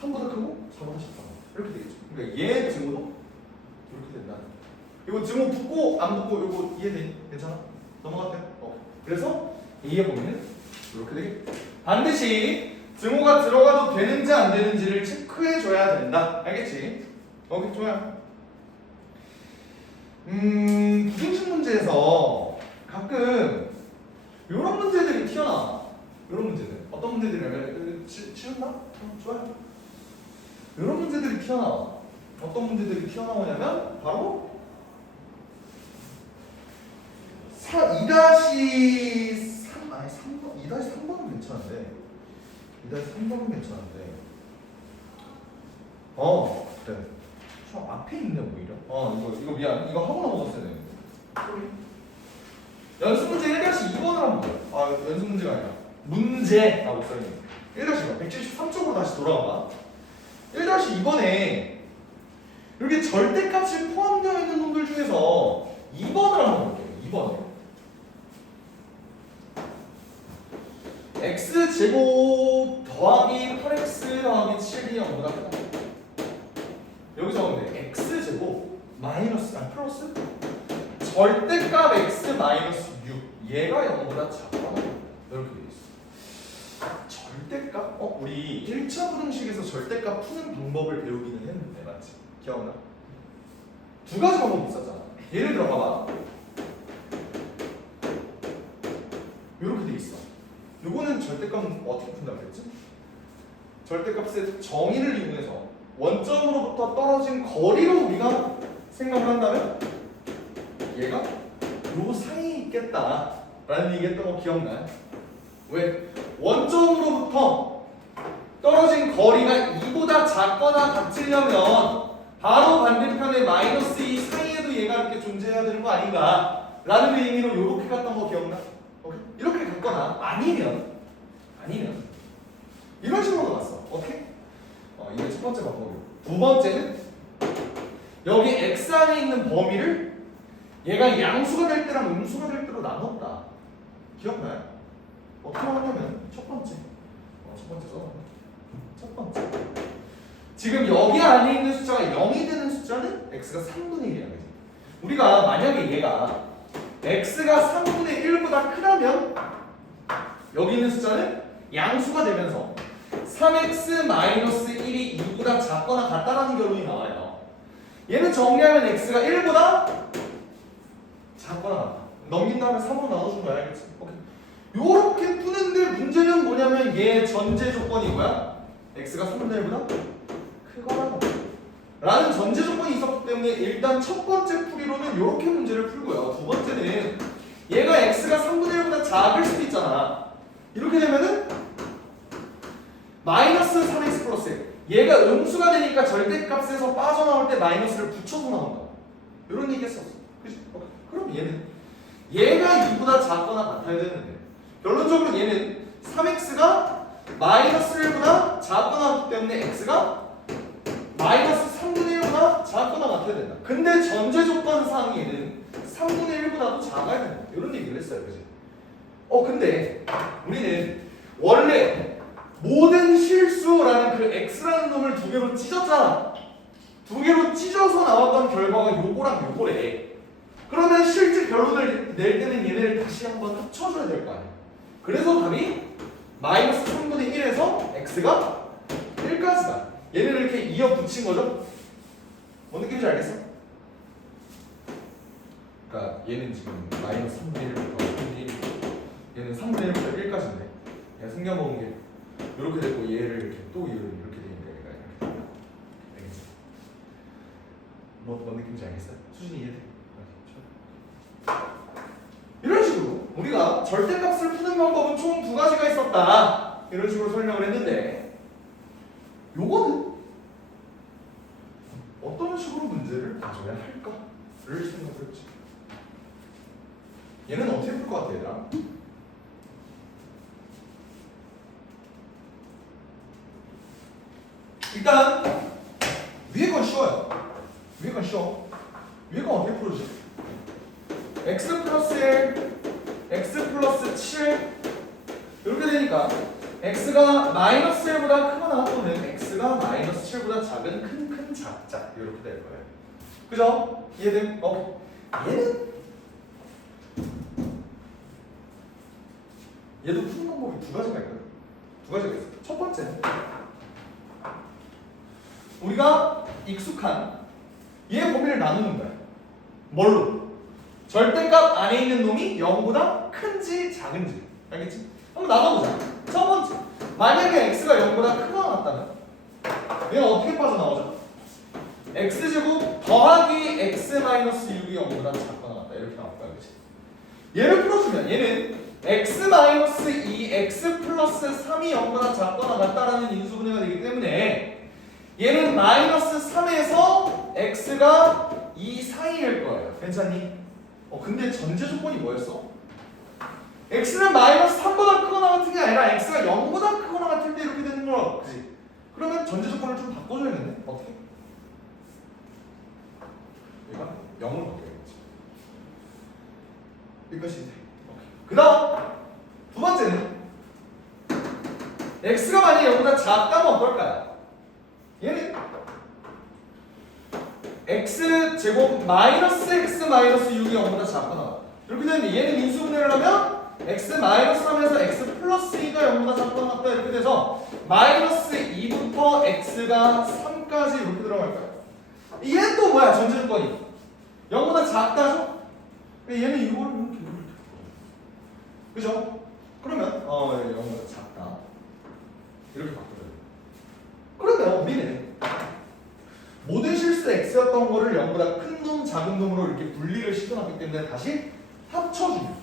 3보다 크고 4보다 작다. 이렇게 되겠죠. 그러니까 얘 등호도 이렇게 된다. 된다. 이거 증오 붙고 안 붙고 이거 이해되니? 괜찮아? 넘어갔대? 그래서 A에 보면 이렇게 되겠다. 반드시 증오가 들어가도 되는지 안 되는지를 체크해 줘야 된다. 알겠지? 오케이, 좋아요. 부등식 문제에서 가끔 이런 문제들이 튀어나와. 이런 문제들. 어떤 문제들이냐면 치운다? 좋아요. 이런 문제들이 튀어나와. 어떤 문제들이 튀어나오냐면 바로 2-3 아니 3번 2-3번은 괜찮은데 2-3번은 괜찮은데 그래. 저 앞에 있네 오히려. 이거 미안. 이거 하고 넘어갔어야 되는데. 연습 문제 1-2번을 한번 봐. 연습 문제가 아니라 문제라고 써있네. 1-2번 173쪽으로 다시 돌아가봐. 1-2번에 이렇게 절대값이 포함되어 있는 놈들 중에서 2번을 한번 볼게요. 2번에 x제곱 더하기 8x 더하기 7이 0보다 크다. 여기서 근데 x제곱 플러스 절대값 x 마이너스 6 얘가 0보다 작다. 이렇게 돼 있어. 절대값? 우리 1차 부등식에서 절대값 푸는 방법을 배우기는 했는데 맞지? 기억나? 두 가지 방법이 있었잖아. 예를 들어 봐봐. 이렇게 돼 있어. 요거는 절대값은 어떻게 푼다고 그랬지? 절대값의 정의를 이용해서 원점으로부터 떨어진 거리로 우리가 생각을 한다면 얘가 요 사이에 있겠다 라는 얘기했던 거 기억나요? 왜? 원점으로부터 떨어진 거리가 2보다 작거나 같으려면 바로 반대편의 마이너스 2 사이에도 얘가 이렇게 존재해야 되는 거 아닌가 라는 의미로 이렇게 갔던 거 기억나? 오케이? 이렇게 갔거나 아니면 이런 식으로 갔어. 오케이? 이게 첫 번째 방법이고, 두 번째는 여기 x 안에 있는 범위를 얘가 양수가 될 때랑 음수가 될 때로 나눴다. 기억나요? 어떻게 나눴냐면 첫 번째 써봐. 첫 번째 지금 여기 안에 있는 숫자가 0이 되는 숫자는 x가 3분의 1이야. 그치? 우리가 만약에 얘가 x가 3분의 1보다 크다면 여기 있는 숫자는 양수가 되면서 3x-1이 2보다 작거나 같다라는 결론이 나와요. 얘는 정리하면 x가 1보다 작거나 같다. 넘긴 다음에 3으로 나눠준 거야. 알겠지? 오케이. 요렇게 푸는데 문제는 뭐냐면 얘 전제 조건이 뭐야? x가 3분의 1보다 크거나 라는 전제 조건이 있었기 때문에 일단 첫 번째 풀이로는 이렇게 문제를 풀고요. 두 번째는 얘가 x가 3분의 1보다 작을 수도 있잖아. 이렇게 되면은 마이너스 3x 플러스 얘가 음수가 되니까 절대값에서 빠져나올 때 마이너스를 붙여서 나온다. 이런 얘기 했었어. 그치? 그럼 얘가 2보다 작거나 같아야 되는데 결론적으로 얘는 3x가 마이너스 1보다 작거나 같기 때문에 x가 마이너스 3분의 1보다 작거나 같아야 된다. 근데 전제 조건상 얘는 3분의 1보다도 작아야 된다. 이런 얘기를 했어요. 그치? 근데 우리는 원래 모든 실수라는 그 x라는 놈을 두 개로 찢었잖아. 두 개로 찢어서 나왔던 결과가 요거랑 요거래. 그러면 실제 결론을 낼 때는 얘네를 다시 한번 합쳐줘야 될 거 아니야. 그래서 답이 마이너스 3분의 1에서 x가 1까지다. 얘네를 이렇게 이어 붙인 거죠. 뭔 느낌인지 알겠어? 그러니까 얘는 지금 마이너스 3분의 1부터 3분의 1, 얘는 3분의 1부터 1까지인데 얘가 생겨먹은 게 이렇게 되고 얘를 이렇게 또 이렇게 되니까 얘가 이렇게 알겠어? 뭔 느낌인지 알겠어요? 수준이 이해돼? 이런 식으로 우리가 절대값을 푸는 방법은 총 두 가지가 있었다. 이런 식으로 설명을 했는데 요거는 어떤 식으로 문제를 가져야 할까를 생각을 했지. 얘는 어떻게 풀 것 같아 얘들아? 일단 위에 건 쉬워요. 위에 건 쉬워. 위에 건 어떻게 풀어지? x 플러스 1, x 플러스 7 이렇게 되니까 x가 마이너스 1보다 크거나 또는 x가 마이너스 7보다 작은 큰 작자 이렇게 될 거예요. 그죠? 이해돼? 얘도 푸는 방법이 두 가지가 있거든. 두 가지가 있어. 첫 번째는 우리가 익숙한 얘 범위를 나누는 거야. 뭘로? 절대값 안에 있는 놈이 0보다 큰지 작은지. 알겠지? 한번 나눠보자. 첫 번째, 만약에 x가 0보다 크거나 같다면 얘는 어떻게 빠져나오죠? x제곱 더하기 x-6이 0보다 작거나 같다. 이렇게 나올 거야. 그치? 얘를 풀어주면 얘는 x-2 x 플러스 3이 0보다 작거나 같다라는 인수분해가 되기 때문에 얘는 마이너스 3에서 x가 2 사이일 거예요. 괜찮니? 근데 전제 조건이 뭐였어? x는 마이너스 3보다 크거나 같은 게 아니라 x가 0보다 크거나 같을 때 이렇게 되는 거야. 그치? 그러면 전제 조건을 좀 바꿔줘야겠네. 어떻게? 얘가 0으로 바뀌어야겠지. 여기까지 돼. 그 다음 두 번째는 x가 만약에 0보다 작다면 어떨까요? 얘는 x제곱 마이너스 x 마이너스 6이 0보다 작거나 같다. 이렇게 되는데 얘는 인수분해를 하면 x 마이너스 3에서 x 플러스 2가 0보다 작거나 같다. 이렇게 돼서 마이너스 2부터 x가 3까지 이렇게 들어갈 거야. 얘는 또 뭐야? 전제 조건이 0보다 작다죠? 얘는 이거를 이렇게 그죠? 그러면 0보다 작다 이렇게 바꿔줘요. 그러면 우리는 모든 실수 x였던 거를 0보다 큰 놈, 작은 놈으로 이렇게 분리를 시켜놨기 때문에 다시 합쳐주면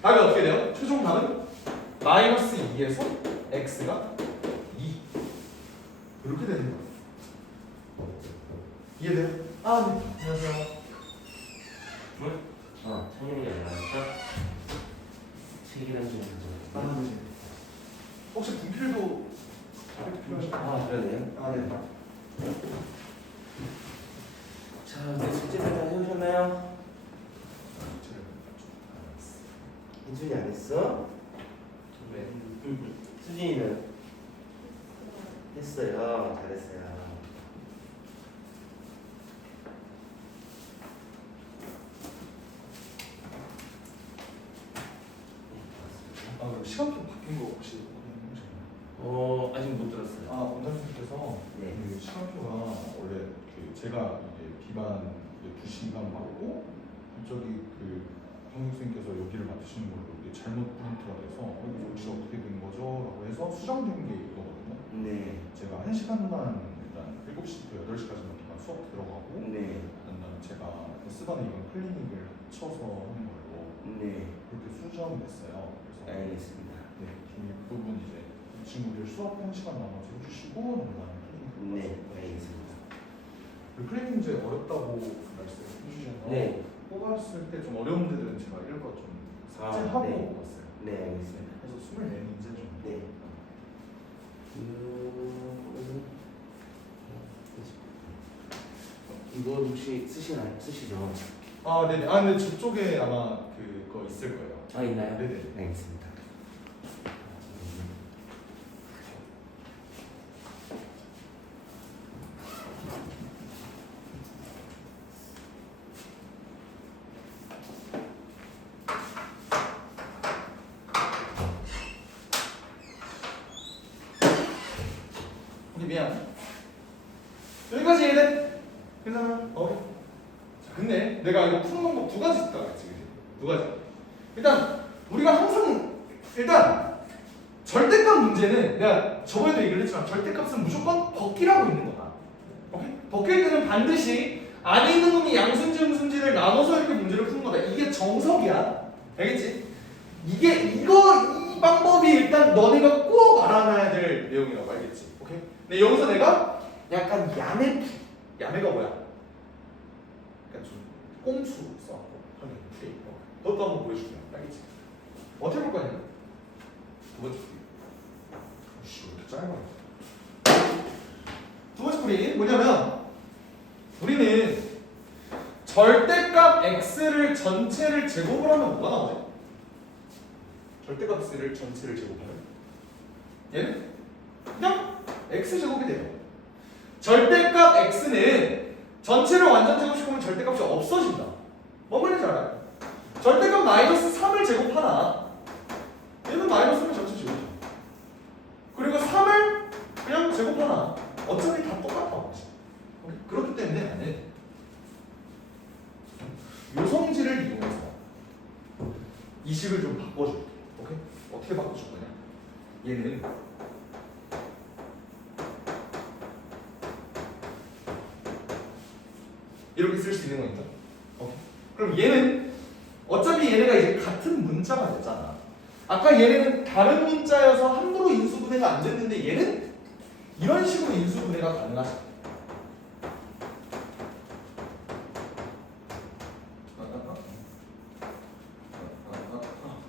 답이 어떻게 돼요? 최종 답은 마이너스 2에서 x가 2 이렇게 되는 거예요. 이해돼요? 네. 안녕하세요. 창현이가 나왔어? 책이랑 좀 네. 혹시 분필도 필요하실까요? 그러네요. 네. 자, 네, 숙제들 다 해오셨나요? 인준이 안 했어? 네. 수진이는? 했어요. 잘했어요. 그럼 시간표 바뀐 거 혹시 확인해보셨나요? 아직 못 들었어요. 원장님께서 네. 그 시간표가 원래 제가 이제 비반 2시간 받고 갑자기 황교수님께서 여기를 맡으시는 걸로 이게 잘못 프린트가 돼서 이거 혹시 어떻게 된 거죠? 라고 해서 수정된 게 이거거든요. 네. 제가 1시간만 일단 7시부터 8시까지만 비반 수업 들어가고 네. 그다음 제가 쓰던 이건 클리닉을 합쳐서 하는 걸로 네. 그렇게 수정이 됐어요. 그래서 알겠습니다. 네, 이 부분 이제 이 친구들 수업 1시간 나눠서 해주시고 그다음에 클리닉 네. 알겠습니다. 클리닉 이제 어렵다고 말씀해 주셔서 네. 뽑았을 때 좀 어려운 문제들은 제가 이런 거좀 삭제하고 네. 뽑았어요. 네. 알겠습니다. 그래서 24문제 좀. 네. 이거 혹시 쓰시죠? 네네. 근데 저쪽에 아마 그거 있을 거예요. 있나요? 네네. 알겠습니다. 미안. 여기까지 이해돼? 괜찮아? 자, 근데 내가 이거 푸는 방법 두 가지 있다 그랬지, 그지? 두 가지. 일단 우리가 항상 절대값 문제는 내가 저번에도 얘기를 했지만 절대값은 무조건 벗기라고 있는 거다. 오케이? 벗길 때는 반드시 안에 있는 놈이 양순지, 음순지를 나눠서 이렇게 문제를 푸는 거다. 이게 정석이야. 알겠지? 이 방법이 일단 너네가 꼭 알아놔야 될 내용이라고 알겠지? 오케이? 근데 여기서 내가 약간 야매가 뭐야? 약간 좀 꼼수 써갖고 하는 플레이. 그것도 한번 보여줄게. 알겠지? 어떻게 볼 거냐? 두 번째 풀이. 왜 이렇게 짧아? 두 번째 풀이 뭐냐면 우리는 절대값 x를 전체를 제곱을 하면 뭐가 나오지? 절대값 x를 전체를 제곱하면 얘는 그냥 x제곱이 돼요. 절대값 x는 전체를 완전 제곱시키면 절대값이 없어진다. 뭔 말인지 알아요? 절대값 마이너스 3을 제곱하나 얘는 마이너스는 전체 제곱이죠. 그리고 3을 그냥 제곱하나 어차피 다 똑같아. 그렇기 때문에 나는 요성질을 이용해서 이 식을 좀 바꿔줄게. 오케이? 어떻게 바꿔줄 거냐? 얘는 이렇게 쓸 수 있는 거니까. 오케이? 그럼 얘는 어차피 얘네가 이제 같은 문자가 됐잖아. 아까 얘네는 다른 문자여서 함부로 인수분해가 안 됐는데 얘는 이런 식으로 인수분해가 가능하지.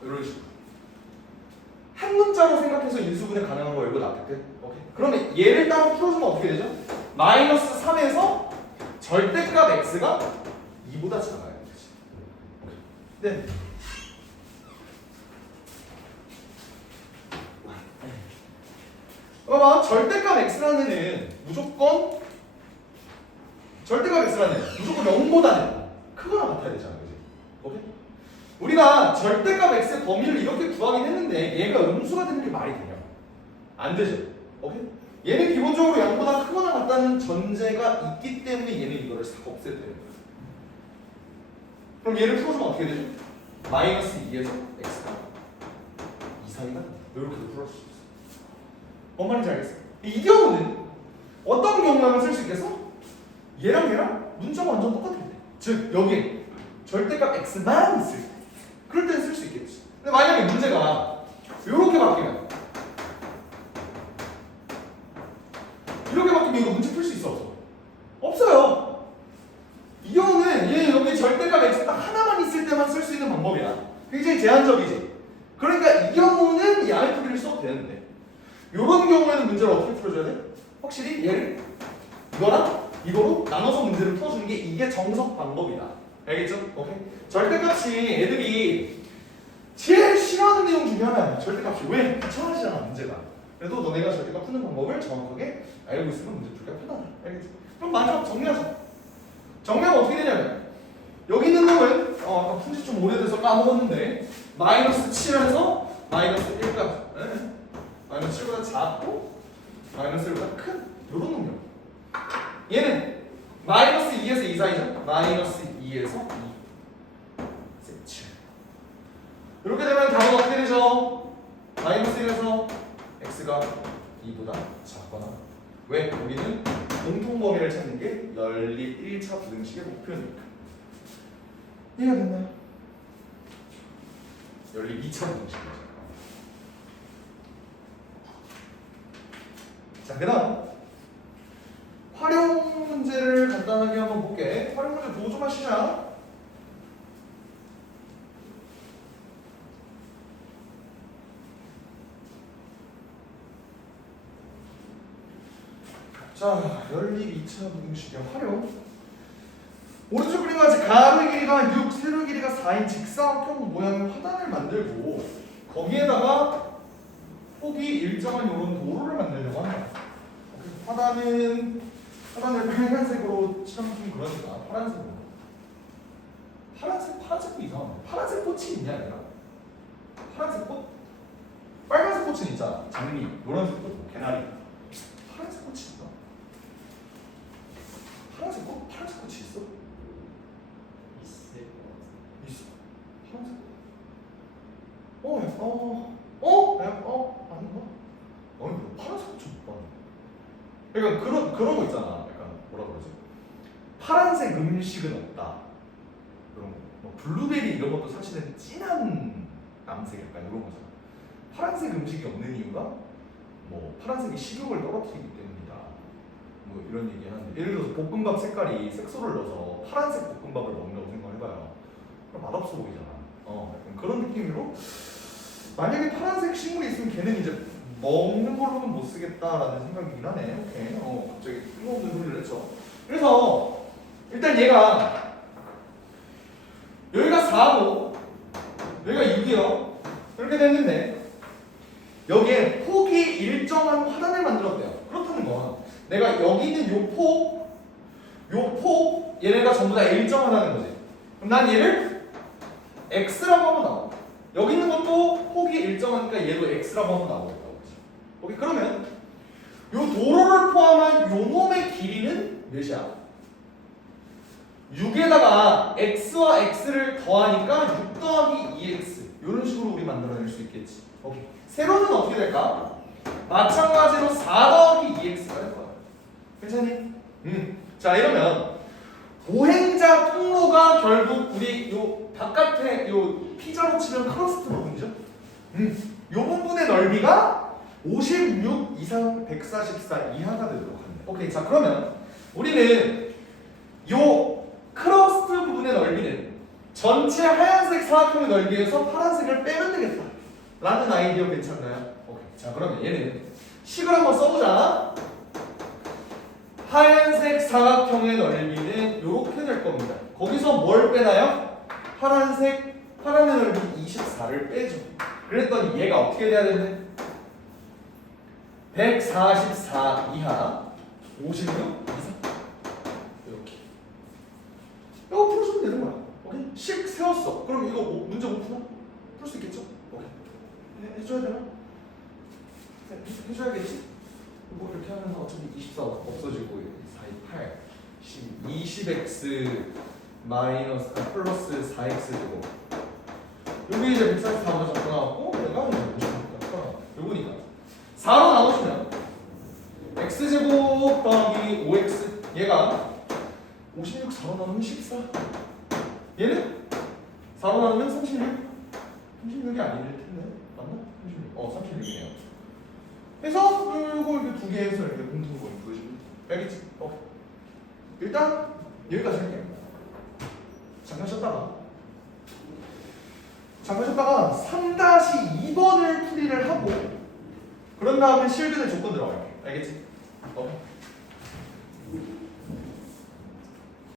이런 식으로 한 문자로 생각해서 인수분해 가능한 거 이거 납득돼? 오케이. 그러면 얘를 따로 풀어주면 어떻게 되죠? 마이너스 3에서 절대값 x가 2보다 작아야 되지. 네. 봐봐, 절대값 x라는 애는 무조건 절대값 x라는 애는 무조건 0보다는 크거나 같아야 되잖아, 그지? 오케이? 우리가 절대값 x의 범위를 이렇게 구하긴 했는데 얘가 음수가 되는 게 말이 되냐? 안 되죠. 오케이? 얘는 기본적으로 0보다 크거나 같다는 전제가 있기 때문에 얘는 이거를 싹 없애야 되는 거야. 그럼 얘를 풀어주면 어떻게 되죠? 마이너스 2에서 x가 2 사이가 이렇게도 풀어줄 수 있어. 뭔 말인지 알겠어? 이 경우는 어떤 경우에만 쓸 수 있겠어? 얘랑 문자가 완전 똑같을 때. 즉 여기에 절대값 x만 있을 때. 그럴 때는 쓸 수 있겠지. 근데 만약에 문제가 이렇게 바뀌면 이거 문제 풀 수 있어 없어? 없어요. 이 경우는 얘 여기 절대값 x 딱 하나만 있을 때만 쓸 수 있는 방법이야. 굉장히 제한적이지. 그러니까 이 경우는 양의 풀이를 써도 되는데 이런 경우에는 문제를 어떻게 풀어줘야 돼? 확실히 얘를 이거랑 이거로 나눠서 문제를 풀어주는 게 이게 정석 방법이다. 알겠죠? 오케이. 절대값이 애들이 제일 싫어하는 내용 중에 하나야. 절대값이 왜? 귀찮아지잖아 문제가. 그래도 너네가 절대값 푸는 방법을 정확하게 알고 있으면 문제 풀기가 편하다. 알겠지? 그럼 마지막 정리하자. 정리하면 어떻게 되냐면 여기 있는 놈은 아까 푼지 좀 오래돼서 까먹었는데 마이너스 7에서 마이너스 1까지 마이너스 7보다 작고 마이너스 1보다 큰 요런 놈이야. 얘는 마이너스 2에서 2 사이죠? 마이너스 2에서 2 7 이렇게 되면 답은 어떻게 되죠? 마이너스 1에서 x가 2보다 작거나 왜? 여기는 공통범위를 찾는 게 연립 1차 부등식의 목표니까. 이해가 됐나요? 연립 2차 부등식이죠. 자, 그 다음 활용 문제를 간단하게 한번 볼게. 활용 문제 보고 좀 하시자. 자, 연립 2차 부등식의 활용. 오른쪽 그림과 같이 가로의 길이가 6, 세로의 길이가 4인 직사각형 모양의 화단을 만들고 거기에다가 폭이 일정한 이런 도로를 만들려고 합니다. 화단을 빨간색으로 칠하면 좀 그러니까 파란색으로. 파란색도 이상하네. 파란색 꽃이 있냐 내가? 파란색 꽃? 빨간색 꽃은 있잖아. 장미, 노란색 꽃, 개나리. 파란색 꽃이 있나? 파란색 꽃? 파란색 꽃이 있어? 있어. 파란색 꽃? 아닌가? 아니 파란색 꽃 좀 못 봤네. 그러니까 그런 거 있잖아. 약간 뭐라 그러지? 파란색 음식은 없다. 그런 거. 뭐 블루베리 이런 것도 사실은 진한 남색 약간 이런 거잖아. 파란색 음식이 없는 이유가 뭐 파란색이 식욕을 떨어뜨리기 때문이다. 뭐 이런 얘기 하는데 예를 들어서 볶음밥 색깔이 색소를 넣어서 파란색 볶음밥을 먹는다고 생각해봐요. 그럼 맛없어 보이잖아. 약간 그런 느낌으로 만약에 파란색 식물이 있으면 걔는 이제 먹는 걸로는 못 쓰겠다라는 생각이긴 하네. 오케이. 갑자기 뜬금없는 소리를 했죠. 그래서 일단 얘가 여기가 4고 여기가 6이요. 이렇게 됐는데 여기에 폭이 일정한 화단을 만들었대요. 그렇다는 건 내가 여기 있는 요 폭, 요 폭 얘네가 전부 다 일정하다는 거지. 그럼 난 얘를 x라고 하면 나와. 여기 있는 것도 폭이 일정하니까 얘도 x라고 하면 나오겠다고. 오케이, 그러면 요 도로를 포함한 요 놈의 길이는 몇이야? 6에다가 x와 x를 더하니까 6 더하기 2x 이런 식으로 우리 만들어낼 수 있겠지. 오케이. 세로는 어떻게 될까? 마찬가지로 4 더하기 2x가 될 거야. 괜찮니? 자, 이러면 보행자 통로가 결국 우리 요 바깥에 요 피자로 치면 크러스트 부분이죠. 요 부분의 넓이가 56 이상 144 이하가 되도록 합니다. 오케이, 자 그러면 우리는 요 크러스트 부분의 넓이는 전체 하얀색 사각형의 넓이에서 파란색을 빼면 되겠다 라는 아이디어 괜찮나요? 오케이, 자 그러면 얘는 식을 한번 써보자. 하얀색 사각형의 넓이는 이렇게 될 겁니다. 거기서 뭘 빼나요? 파란의 넓이 24를 빼죠. 그랬더니 얘가 어떻게 돼야 되는데? 144 이하 56 이상 이렇게 이거 풀어주면 되는 거야. 오케이? 식 세웠어. 그럼 이거 문제 못 풀어? 풀 수 있겠죠? 오케이. 해줘야 되나? 해줘야겠지? 뭐 이렇게 하면 어차피 24 없어지고 4, 8, 20x 마이너스 플러스 4x 되고 여기 이제 144가 잡고 나왔고 얘가 이제 56이니까 요거니까 4로 나눠주면 x제곱 더하기 5x 얘가 56 4로 나누면 14 얘는 4로 나누면 36 36이 아닐 텐데 맞나? 36 36이네요. 해서 이거 이렇게 두 개에서 이렇게 공통점을 보여주면 알겠지? 일단 여기까지 할게요. 잠깐 쉬었다가 3-2번을 풀이를 하고 그런 다음에 실근의 조건 들어갈게요. 알겠지?